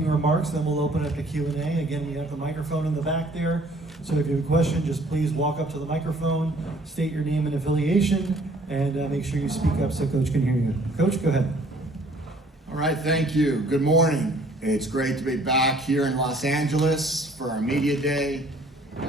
opening remarks, then we'll open up to Q&A. Again, we have the microphone in the back there. So if you have a question, just please walk up to the microphone, state your name and affiliation, and make sure you speak up so Coach can hear you. Coach, go ahead. All right, thank you. Good morning. It's great to be back here in Los Angeles for our media day.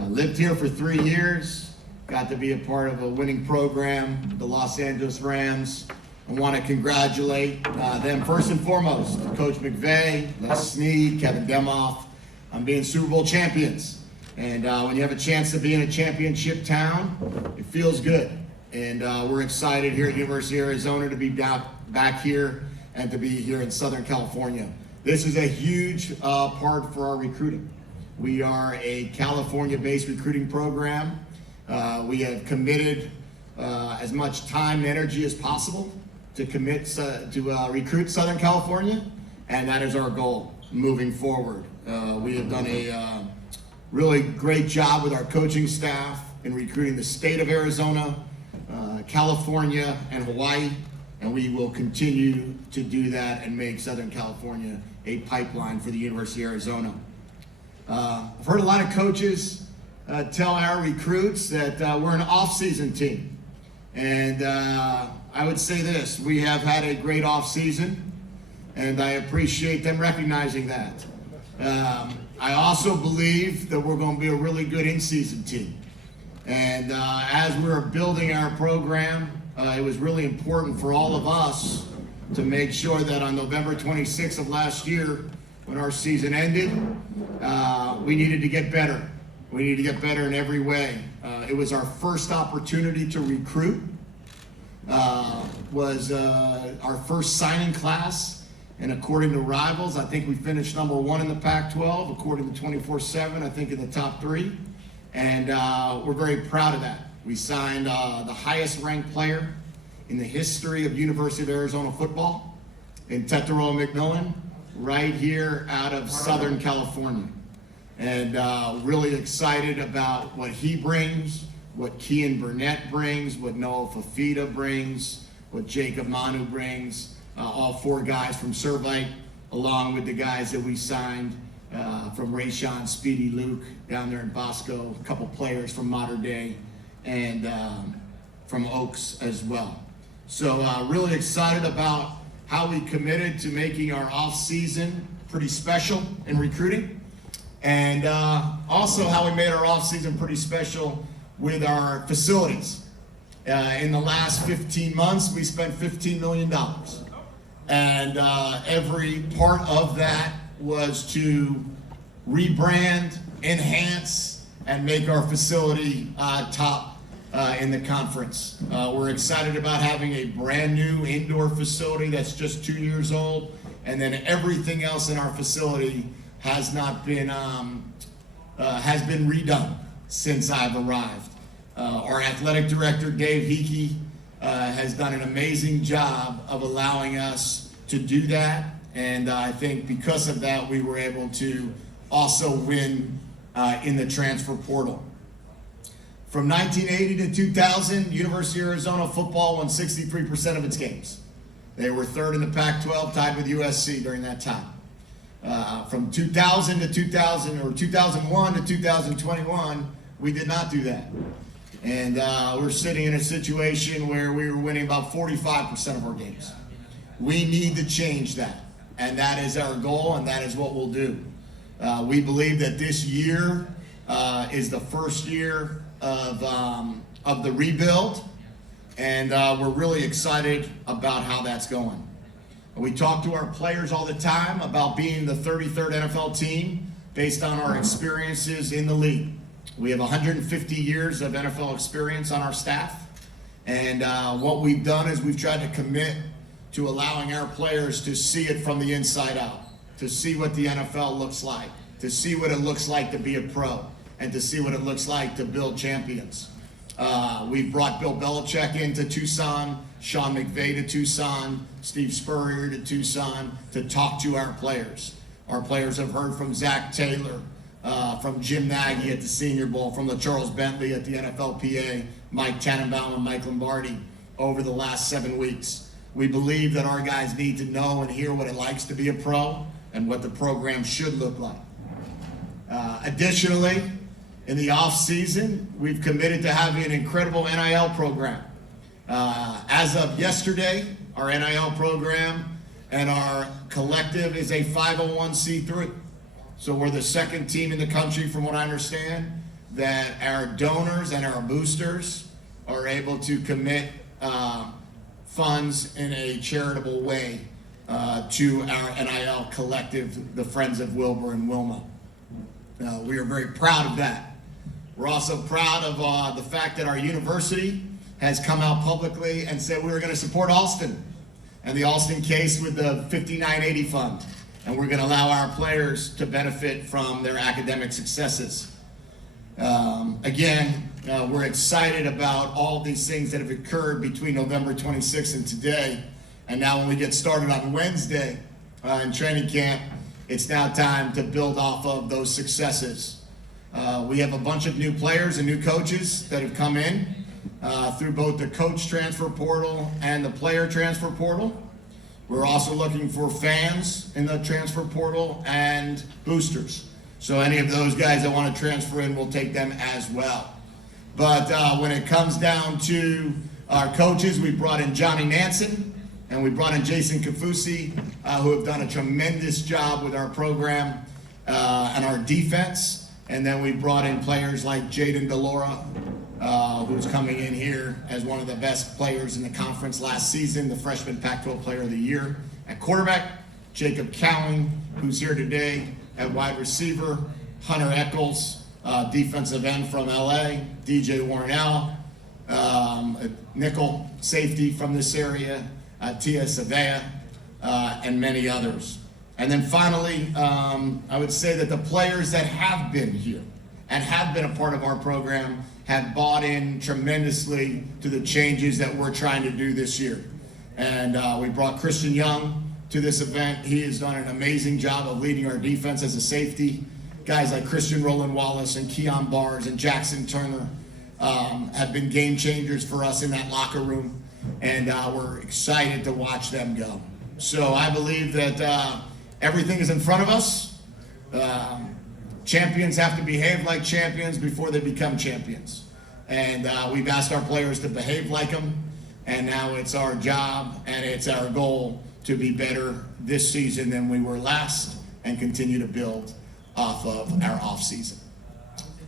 Lived here for 3 years, got to be a part of a winning program, the Los Angeles Rams. I want to congratulate them first and foremost, Coach McVay, Les Snead, Kevin Demoff, on being Super Bowl champions. And when you have a chance to be in a championship town, it feels good. And we're excited here at University of Arizona to be back here and to be here in Southern California. This is a huge part for our recruiting. We are a California-based recruiting program. We have committed as much time and energy as possible to recruit Southern California, and that is our goal moving forward. We have done a really great job with our coaching staff in recruiting the state of Arizona, California, and Hawaii, and we will continue to do that and make Southern California a pipeline for the University of Arizona. I've heard a lot of coaches tell our recruits that we're an off-season team. And I would say this, we have had a great off-season, and I appreciate them recognizing that. I also believe that we're going to be a really good in-season team. And as we're building our program, it was really important for all of us to make sure that on November 26th of last year, when our season ended, we needed to get better. We needed to get better in every way. It was our first opportunity to recruit, was our first signing class, and according to Rivals, I think we finished #1 in the Pac-12, according to 24/7, I think in the top 3, and we're very proud of that. We signed the highest ranked player in the history of University of Arizona football, in Tetairoa McMillan, right here out of Southern California. And really excited about what he brings, what Kean Burnett brings, what Noah Fafita brings, what Jacob Manu brings, all 4 guys from Servite, along with the guys that we signed from Rayshawn, Speedy Luke down there in Bosco, a couple players from Mater Dei, and from Oaks as well. So really excited about how we committed to making our off-season pretty special in recruiting. And also how we made our off-season pretty special with our facilities. In the last 15 months, we spent $15 million. And every part of that was to rebrand, enhance, and make our facility top in the conference. We're excited about having a brand new indoor facility that's just 2 years old, and then everything else in our facility has been redone since I've arrived. Our athletic director, Dave Hickey, has done an amazing job of allowing us to do that, and I think because of that, we were able to also win in the transfer portal. From 1980 to 2000, University of Arizona football won 63% of its games. They were 3rd in the Pac-12, tied with USC during that time. From 2000 to 2001 to 2021, we did not do that. And we're sitting in a situation where we were winning about 45% of our games. We need to change that, and that is our goal, and that is what we'll do. We believe that this year is the first year of the rebuild, and we're really excited about how that's going. We talk to our players all the time about being the 33rd NFL team based on our experiences in the league. We have 150 years of NFL experience on our staff, and what we've done is we've tried to commit to allowing our players to see it from the inside out, to see what the NFL looks like, to see what it looks like to be a pro, and to see what it looks like to build champions. We've brought Bill Belichick into Tucson, Sean McVay to Tucson, Steve Spurrier to Tucson to talk to our players. Our players have heard from Zach Taylor, from Jim Nagy at the Senior Bowl, from Charles Bentley at the NFLPA, Mike Tannenbaum and Mike Lombardi over the last 7 weeks. We believe that our guys need to know and hear what it likes to be a pro. and what the program should look like. Additionally, in the off season, we've committed to having an incredible NIL program. As of yesterday, our NIL program and our collective is a 501c3. So we're the second team in the country, from what I understand, that our donors and our boosters are able to commit funds in a charitable way to our NIL collective, the Friends of Wilbur and Wilma. We are very proud of that. We're also proud of the fact that our university has come out publicly and said we were going to support Alston and the Alston case with the 5980 fund. And we're going to allow our players to benefit from their academic successes. Again, we're excited about all these things that have occurred between November 26th and today. And now when we get started on Wednesday in training camp, it's now time to build off of those successes. We have a bunch of new players and new coaches that have come in through both the coach transfer portal and the player transfer portal. We're also looking for fans in the transfer portal and boosters. So any of those guys that want to transfer in, we'll take them as well. But when it comes down to our coaches, we brought in Johnny Nansen and we brought in Jason Kafusi, who have done a tremendous job with our program and our defense. And then we brought in players like Jaden DeLora, who's coming in here as one of the best players in the conference last season, the freshman Pac-12 Player of the Year. At quarterback, Jacob Cowing, who's here today. At wide receiver, Hunter Eccles, defensive end from LA, DJ Warnell, nickel safety from this area, Tia Savea, and many others. And then finally, I would say that the players that have been here and have been a part of our program have bought in tremendously to the changes that we're trying to do this year. And we brought Christian Young to this event. He has done an amazing job of leading our defense as a safety. Guys like Christian Roland Wallace and Keon Bars and Jackson Turner have been game changers for us in that locker room. And we're excited to watch them go. So I believe that everything is in front of us. Champions have to behave like champions before they become champions. And we've asked our players to behave like them. And now it's our job and it's our goal to be better this season than we were last and continue to build off of our off season.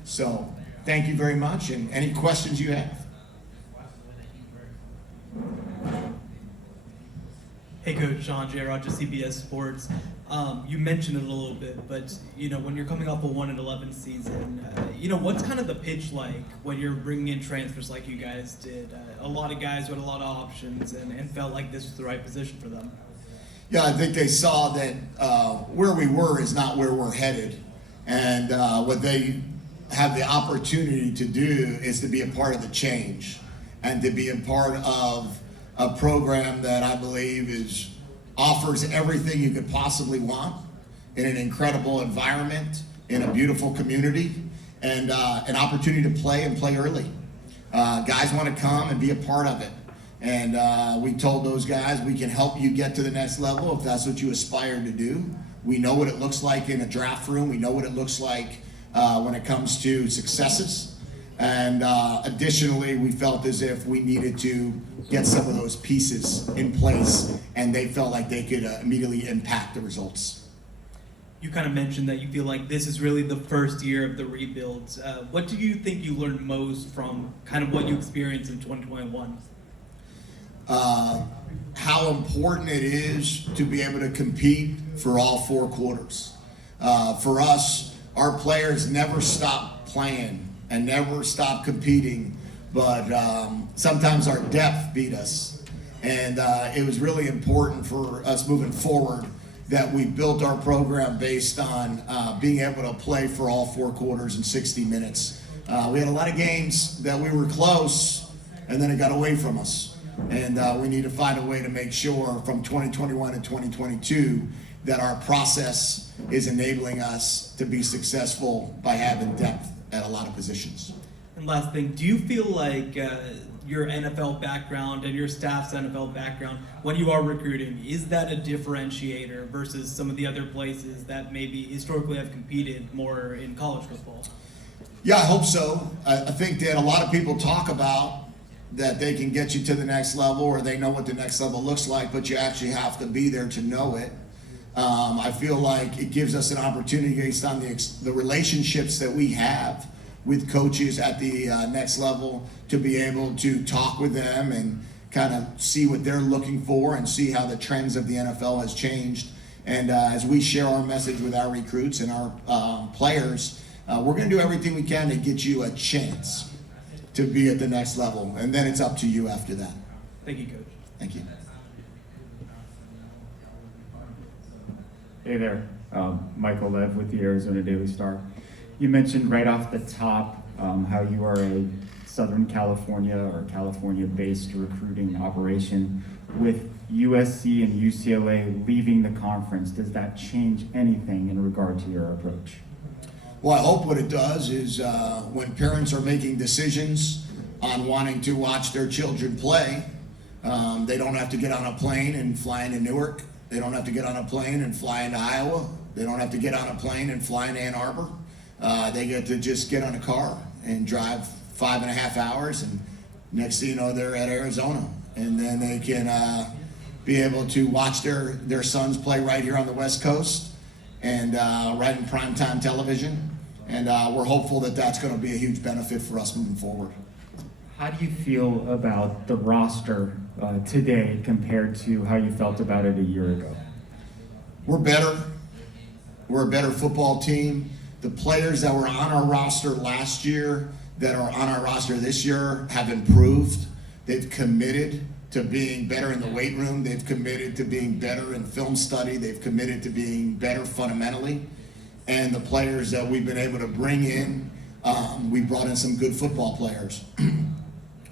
So thank you very much. And any questions you have? Hey Coach, Sean J. Rogers, CBS Sports. You mentioned it a little bit, but when you're coming off a 1-11 season, what's kind of the pitch like when you're bringing in transfers like you guys did? A lot of guys with a lot of options and felt like this was the right position for them. Yeah, I think they saw that where we were is not where we're headed, and what they have the opportunity to do is to be a part of the change and to be a part of a program that I believe offers everything you could possibly want in an incredible environment, in a beautiful community, and an opportunity to play and play early. Guys want to come and be a part of it. And we told those guys, we can help you get to the next level if that's what you aspire to do. We know what it looks like in a draft room. We know what it looks like when it comes to successes. And additionally, we felt as if we needed to get some of those pieces in place, and they felt like they could immediately impact the results. You kind of mentioned that you feel like this is really the first year of the rebuilds. What do you think you learned most from kind of what you experienced in 2021? How important it is to be able to compete for all 4 quarters. For us, our players never stop playing and never stop competing, but sometimes our depth beat us. And it was really important for us moving forward that we built our program based on being able to play for all 4 quarters in 60 minutes. We had a lot of games that we were close and then it got away from us. And we need to find a way to make sure from 2021 to 2022 that our process is enabling us to be successful by having depth at a lot of positions. And last thing, do you feel like your NFL background and your staff's NFL background when you are recruiting? Is that a differentiator versus some of the other places that maybe historically have competed more in college football? Yeah, I hope so. I think that a lot of people talk about that they can get you to the next level or they know what the next level looks like, but you actually have to be there to know it. I feel like it gives us an opportunity based on the relationships that we have with coaches at the next level to be able to talk with them and kind of see what they're looking for and see how the trends of the NFL has changed. And as we share our message with our recruits and our players, we're going to do everything we can to get you a chance to be at the next level. And then it's up to you after that. Thank you, Coach. Thank you. Hey there, Michael Lev with the Arizona Daily Star. You mentioned right off the top how you are a Southern California or California-based recruiting operation. With USC and UCLA leaving the conference, does that change anything in regard to your approach? Well, I hope what it does is when parents are making decisions on wanting to watch their children play, they don't have to get on a plane and fly into Newark. They don't have to get on a plane and fly into Iowa. They don't have to get on a plane and fly into Ann Arbor. They get to just get on a car and drive 5.5 hours, and next thing you know, they're at Arizona. And then they can be able to watch their sons play right here on the West Coast and right in primetime television. And we're hopeful that that's going to be a huge benefit for us moving forward. How do you feel about the roster today compared to how you felt about it a year ago? We're better. We're a better football team. The players that were on our roster last year that are on our roster this year have improved. They've committed to being better in the weight room. They've committed to being better in film study. They've committed to being better fundamentally. And the players that we've been able to bring in, we brought in some good football players.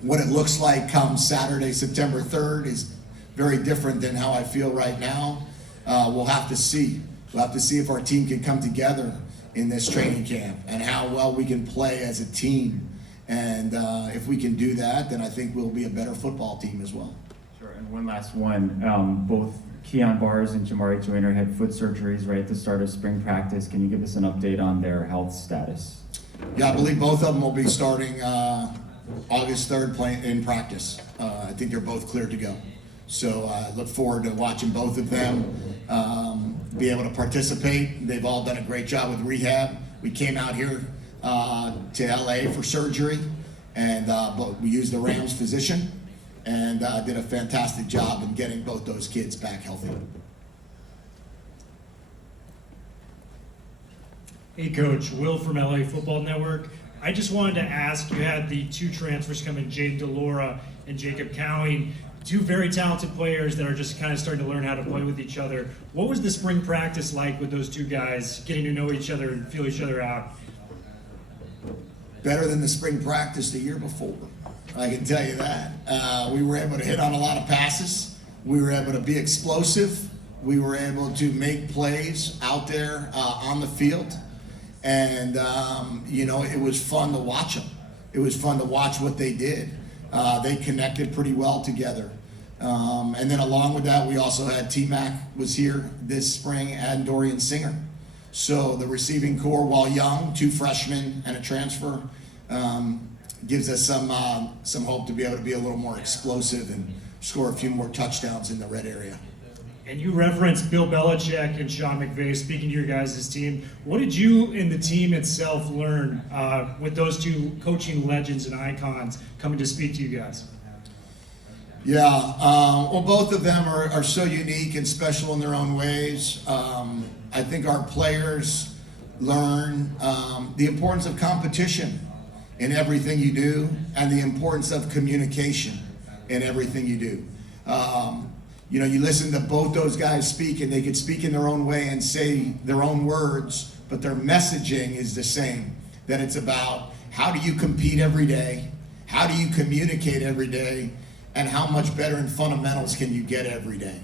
What it looks like come Saturday, September 3rd is very different than how I feel right now. We'll have to see. We'll have to see if our team can come together in this training camp and how well we can play as a team. And if we can do that, then I think we'll be a better football team as well. Sure, and one last one. Both Keon Bars and Jamari Joyner had foot surgeries right at the start of spring practice. Can you give us an update on their health status? Yeah, I believe both of them will be starting August 3rd playing in practice. I think they're both cleared to go. So I look forward to watching both of them be able to participate. They've all done a great job with rehab. We came out here to LA for surgery, and but we used the Rams physician and did a fantastic job in getting both those kids back healthy. Hey Coach, Will from LA Football Network. I just wanted to ask, you had the two transfers come in, Jade DeLaura and Jacob Cowing, two very talented players that are just kind of starting to learn how to play with each other. What was the spring practice like with those two guys, getting to know each other and feel each other out? Better than the spring practice the year before, I can tell you that. We were able to hit on a lot of passes. We were able to be explosive. We were able to make plays out there on the field. And, you know, it was fun to watch them. It was fun to watch what they did. They connected pretty well together. And then along with that, we also had T-Mac was here this spring and Dorian Singer. So the receiving core, while young, two freshmen and a transfer, gives us some hope to be able to be a little more explosive and score a few more touchdowns in the red area. And you referenced Bill Belichick and Sean McVay, speaking to your guys' team. What did you and the team itself learn with those two coaching legends and icons coming to speak to you guys? Yeah, well, both of them are so unique and special in their own ways. I think our players learn the importance of competition in everything you do and the importance of communication in everything you do. You know, you listen to both those guys speak and they could speak in their own way and say their own words, but their messaging is the same. That it's about how do you compete every day, how do you communicate every day, and how much better in fundamentals can you get every day.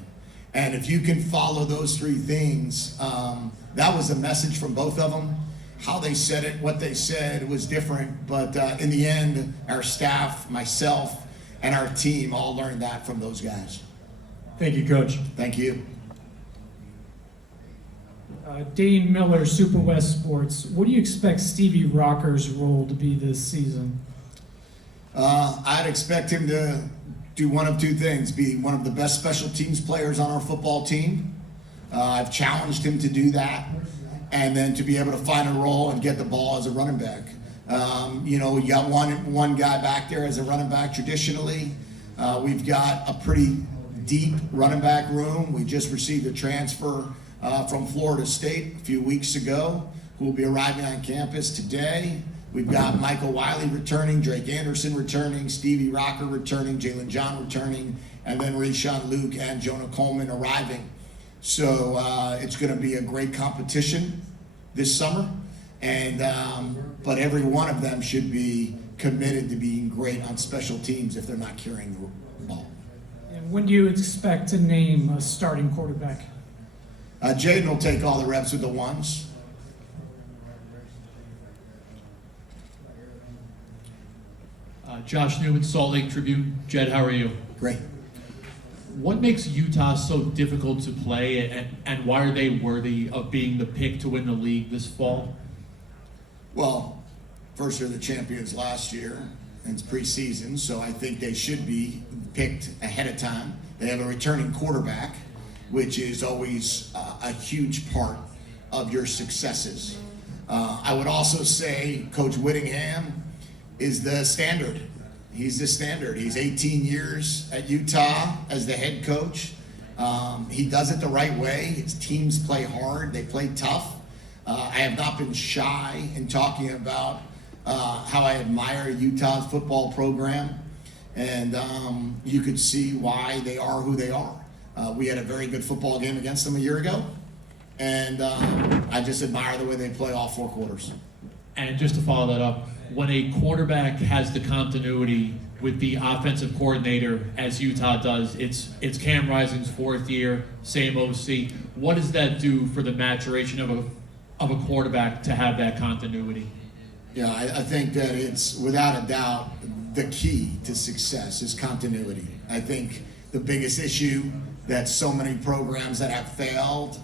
And if you can follow those three things, that was a message from both of them. How they said it, what they said was different, but in the end, our staff, myself, and our team all learned that from those guys. Thank you, Coach. Thank you. Dane Miller, Super West Sports. What do you expect Stevie Rocker's role to be this season? I'd expect him to do one of two things: be one of the best special teams players on our football team. I've challenged him to do that, and then to be able to find a role and get the ball as a running back. You know, you got one guy back there as a running back traditionally. We've got a pretty deep running back room. We just received a transfer from Florida State a few weeks ago, who will be arriving on campus today. We've got Michael Wiley returning, Drake Anderson returning, Stevie Rocker returning, Jalen John returning, and then Rashawn Luke and Jonah Coleman arriving. So it's going to be a great competition this summer, and but every one of them should be committed to being great on special teams if they're not carrying the ball. And when do you expect to name a starting quarterback? Jaden will take all the reps with the ones. Josh Newman, Salt Lake Tribune. Jedd, how are you? Great. What makes Utah so difficult to play, and why are they worthy of being the pick to win the league this fall? Well, first they're the champions last year, and it's preseason, so I think they should be picked ahead of time. They have a returning quarterback, which is always a huge part of your successes. I would also say Coach Whittingham is the standard. He's the standard. He's 18 years at Utah as the head coach. He does it the right way. His teams play hard. They play tough. I have not been shy in talking about how I admire Utah's football program, and you could see why they are who they are. We had a very good football game against them a year ago, and I just admire the way they play all four quarters. And just to follow that up, when a quarterback has the continuity with the offensive coordinator, as Utah does, it's Cam Rising's fourth year, same OC. What does that do for the maturation of a quarterback to have that continuity? Yeah, I think that it's without a doubt the key to success is continuity. I think the biggest issue that so many programs that have failed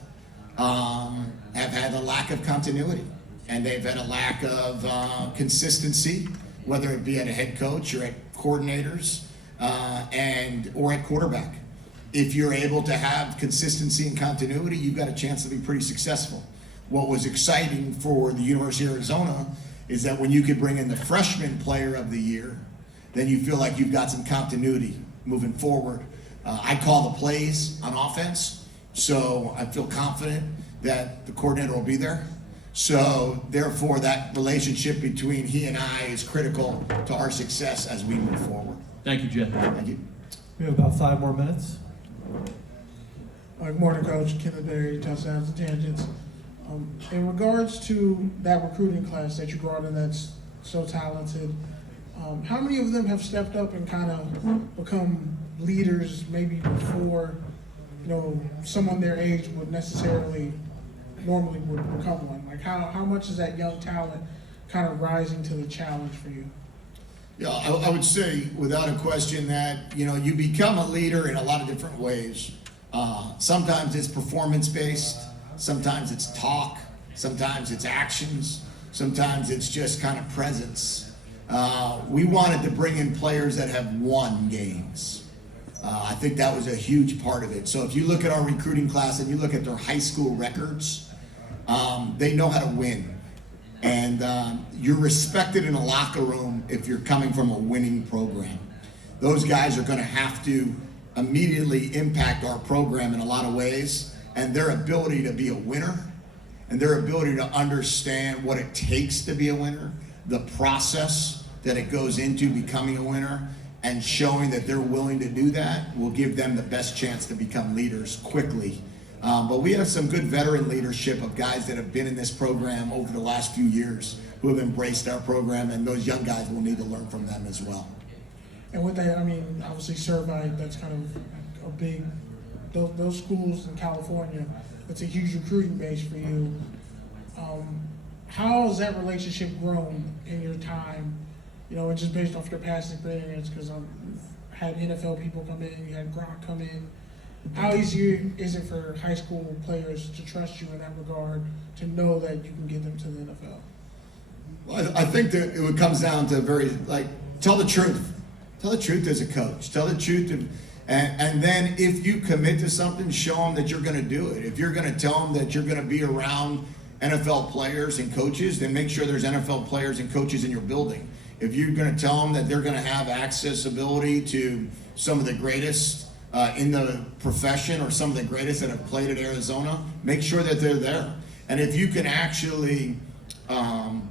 have had a lack of continuity, and they've had a lack of consistency, whether it be at a head coach or at coordinators or at quarterback. If you're able to have consistency and continuity, you've got a chance to be pretty successful. What was exciting for the University of Arizona is that when you could bring in the freshman player of the year, then you feel like you've got some continuity moving forward. I call the plays on offense, so I feel confident that the coordinator will be there. So therefore, that relationship between he and I is critical to our success as we move forward. Thank you, Jedd. Thank you. We have about 5 more minutes. Good morning, Coach. Kenneth Berry, Touchdowns and Tangents. In regards to that recruiting class that you brought in that's so talented, how many of them have stepped up and kind of become leaders maybe before, someone their age would normally would become one? Like how much is that young talent kind of rising to the challenge for you? Yeah, I would say without a question that, you become a leader in a lot of different ways. Sometimes it's performance-based, sometimes it's talk, sometimes it's actions, sometimes it's just kind of presence. We wanted to bring in players that have won games. I think that was a huge part of it. So if you look at our recruiting class and you look at their high school records, they know how to win. And you're respected in a locker room if you're coming from a winning program. Those guys are going to have to immediately impact our program in a lot of ways, and their ability to be a winner and their ability to understand what it takes to be a winner, the process that it goes into becoming a winner, and showing that they're willing to do that will give them the best chance to become leaders quickly. But we have some good veteran leadership of guys that have been in this program over the last few years who have embraced our program, and those young guys will need to learn from them as well. And with that, obviously Servite, that's kind of a big, those schools in California, it's a huge recruiting base for you. How has that relationship grown in your time, and just based off your past experience? Because had NFL people come in, you had Gronk come in. How easy is it for high school players to trust you in that regard, to know that you can get them to the NFL? Well, I think that it comes down to tell the truth. Tell the truth as a coach. Tell the truth, and then if you commit to something, show them that you're going to do it. If you're going to tell them that you're going to be around NFL players and coaches, then make sure there's NFL players and coaches in your building. If you're going to tell them that they're going to have accessibility to some of the greatest in the profession or some of the greatest that have played at Arizona, make sure that they're there. And if you can actually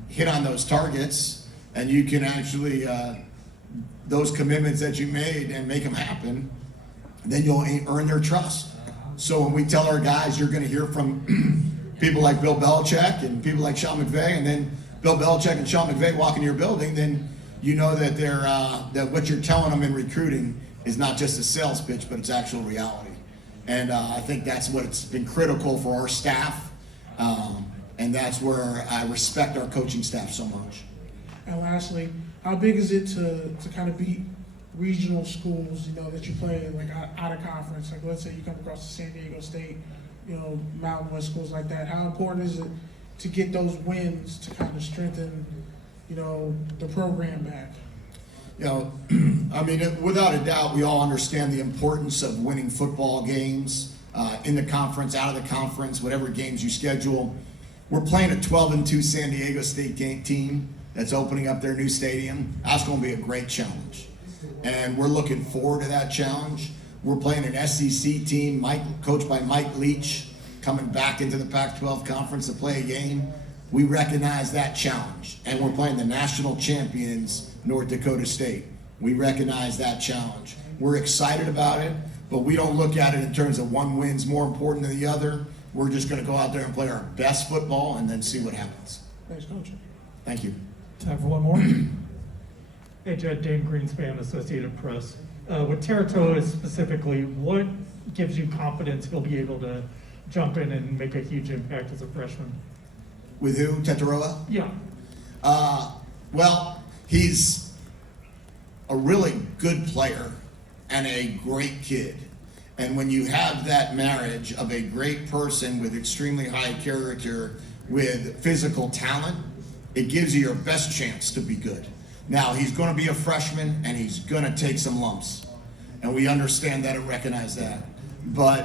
hit on those targets and you can actually those commitments that you made and make them happen, then you'll earn their trust. So when we tell our guys, you're going to hear from people like Bill Belichick and people like Sean McVay, and then Bill Belichick and Sean McVay walk into your building, then you know that that what you're telling them in recruiting is not just a sales pitch, but it's actual reality. And I think that's what's been critical for our staff, and that's where I respect our coaching staff so much. And lastly, how big is it to kind of beat regional schools, that you play like out of conference? Like let's say you come across the San Diego State, Mountain West schools like that. How important is it to get those wins to kind of strengthen, the program back? I mean, without a doubt, we all understand the importance of winning football games in the conference, out of the conference, whatever games you schedule. We're playing a 12-2 San Diego State team that's opening up their new stadium. That's going to be a great challenge, and we're looking forward to that challenge. We're playing an SEC team, coached by Mike Leach, coming back into the Pac-12 conference to play a game. We recognize that challenge, and we're playing the national champions, North Dakota State. We recognize that challenge. We're excited about it, but we don't look at it in terms of one win's more important than the other. We're just going to go out there and play our best football and then see what happens. Thanks, Coach. Thank you. Time for one more. Hey, Jedd, Dane Greenspan, Associated Press. With Territoria specifically, what gives you confidence he'll be able to jump in and make a huge impact as a freshman? With who? Tetaroa? Yeah. Well, he's a really good player and a great kid. And when you have that marriage of a great person with extremely high character with physical talent, it gives you your best chance to be good. Now, he's going to be a freshman and he's going to take some lumps. And we understand that and recognize that. But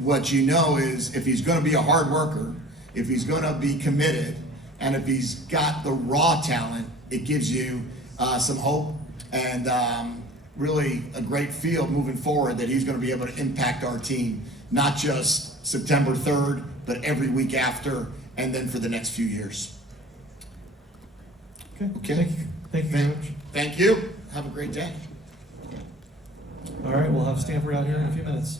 what you know is if he's going to be a hard worker, if he's going to be committed, and if he's got the raw talent, it gives you some hope and really a great field moving forward that he's going to be able to impact our team, not just September 3rd, but every week after, and then for the next few years. Okay. Thank you, Coach. Thank you. Have a great day. All right, we'll have Stanford out here in a few minutes.